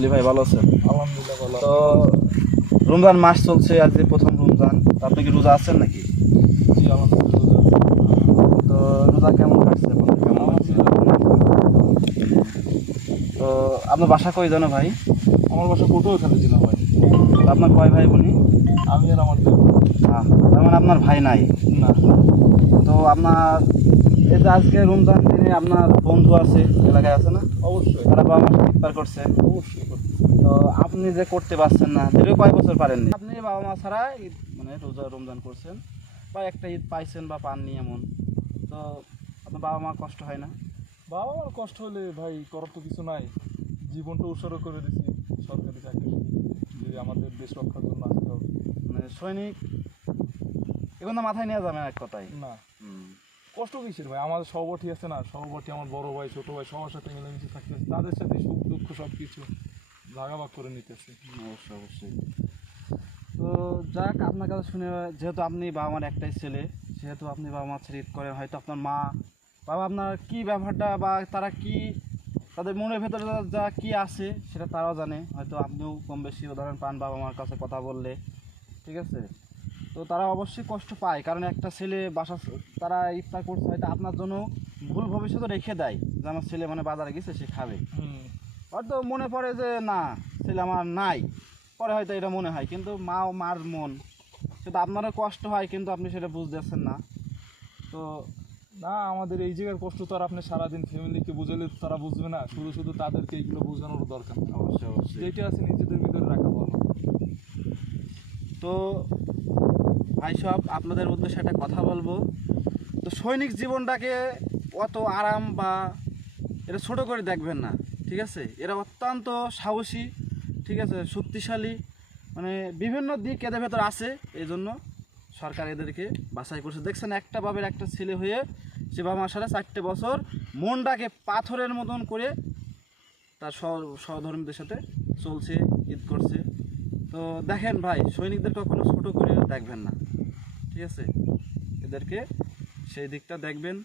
বলি ভাই, ভালো আছেন? আলহামদুলিল্লাহ ভালো। তো রমজান মাস চলছে, আজ যে প্রথম রমজান, তো আপনি কি রোজা আছেন নাকি? জি আলহামদুলিল্লাহ। তো রোজা কেমন কাটছে এখন? কেমন লাগছে? তো আপনার বাসা কই জানো ভাই? আমার বাসা কোথাও এখানে ছিল ভাই। তো আপনার কয় ভাই বোনি? আমি আর আমার দুই তার মানে আপনার ভাই নাই। না। তো আপনার এই যে আজকে রমজান দিনে আপনার বন্ধু আছে, এলাকায় আছে না? অবশ্যই তারা বাবা মার সাথে ইফতার করছে। অবশ্যই করতে। তো আপনি যে করতে পারছেন না, দীর্ঘ কয় বছর পারেননি? আপনি বাবা মা ছাড়া ঈদ মানে রোজা রমজান করছেন, বা একটা ঈদ পাইছেন বা পাননি এমন, তো আপনার বাবা মা কষ্ট হয় না? বাবা আমার কষ্ট হলে ভাই করার তো কিছু নাই, জীবনটা উৎসর্গ করে দিছি সরকারি চাকরি, যে আমাদের দেশ রক্ষার জন্য আসতে হবে। মানে সৈনিক এখন তো মাথায় নিয়ে যাবেন এক কথায়। না কষ্ট কিসের ভাই, আমাদের সহপাঠী আছে না, সহপাঠী আমার বড় ভাই ছোট ভাই সবার সাথে মিলেমিশে থাকতেছে, তাদের সাথে সুখ দুঃখ সব কিছু ভাগাভাগ করে নিতেছে। অবশ্যই অবশ্যই। তো যাক, আপনার কাছে শুনে, যেহেতু আপনি বাবা মার একটাই ছেলে, সেহেতু আপনি বাবা মা ছেড়ে ঈদ করেন, হয়তো আপনার মা বাবা আপনার কী ব্যাপারটা বা তারা কি তাদের মনের ভেতরে যা কী আছে সেটা তারাও জানে, হয়তো আপনিও কম বেশি উদাহরণ পান বাবা মার কাছে কথা বললে, ঠিক আছে? তো তারা অবশ্যই কষ্ট পায়, কারণ একটা ছেলে বাসা তারা ইফতার করছে, হয়তো আপনার জন্য ভুল ভবিষ্যতে রেখে দেয় যে আমার ছেলে মানে বাজারে গেছে সে খাবে, হয়তো মনে পড়ে যে না ছেলে আমার নাই, পরে হয়তো এটা মনে হয়, কিন্তু মা ও মার মন সেটা আপনারও কষ্ট হয়, কিন্তু আপনি সেটা বুঝতেছেন না। তো না, আমাদের এই জায়গার কষ্ট তো আর আপনি সারাদিন ফ্যামিলিকে বুঝালে তারা বুঝবে না, শুধু শুধু তাদেরকে এইগুলো বোঝানোর দরকার নেই। অবশ্যই অবশ্যই। যেটা আছে নিজেদের ভিতরে রাখা ভালো। তো ভাই সব আপনাদের উদ্দেশ্যে একটা কথা বলবো, তো সৈনিক জীবনটাকে অত আরাম বা এটা ছোটো করে দেখবেন না, ঠিক আছে? এরা অত্যন্ত সাহসী, ঠিক আছে, শক্তিশালী, মানে বিভিন্ন দিক এদের ভেতর আছে, এই জন্য সরকার এদেরকে বাছাই করছে। দেখছেন একটা বাবের একটা ছেলে হয়ে সে বাবা মার সাথে 4টে বছর মনটাকে পাথরের মতন করে তার সহধর্মীদের সাথে চলছে, ঈদ করছে। তো দেখেন ভাই, সৈনিকদের কখনো ছোট করে দেখবেন না, ঠিক আছে? এদেরকে সেই দিকটা দেখবেন।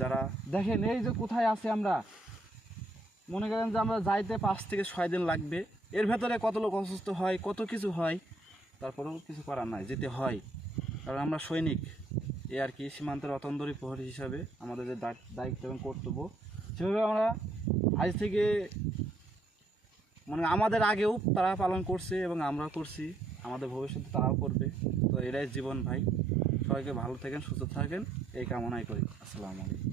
যারা দেখেন এই যে কোথায় আছে আমরা, মনে করেন যে আমরা যাইতে 5 থেকে 6 দিন লাগবে, এর ভেতরে কত লোক অসুস্থ হয়, কত কিছু হয়, তারপরেও কিছু করার নাই, যেতে হয়, কারণ আমরা সৈনিক। এ আর কি, সীমান্তের অতন্দরী প্রহরী হিসাবে আমাদের যে দায়িত্ব এবং কর্তব্য, সেভাবে আমরা আজ থেকে মানে আমাদের আগেও তারা পালন করছে এবং আমরাও করছি, আমাদের ভবিষ্যতে তারাও করবে। তো এটাই জীবন ভাই। সবাইকে ভালো থাকেন, সুস্থ থাকেন, এই কামনাই করি। আসসালামু আলাইকুম।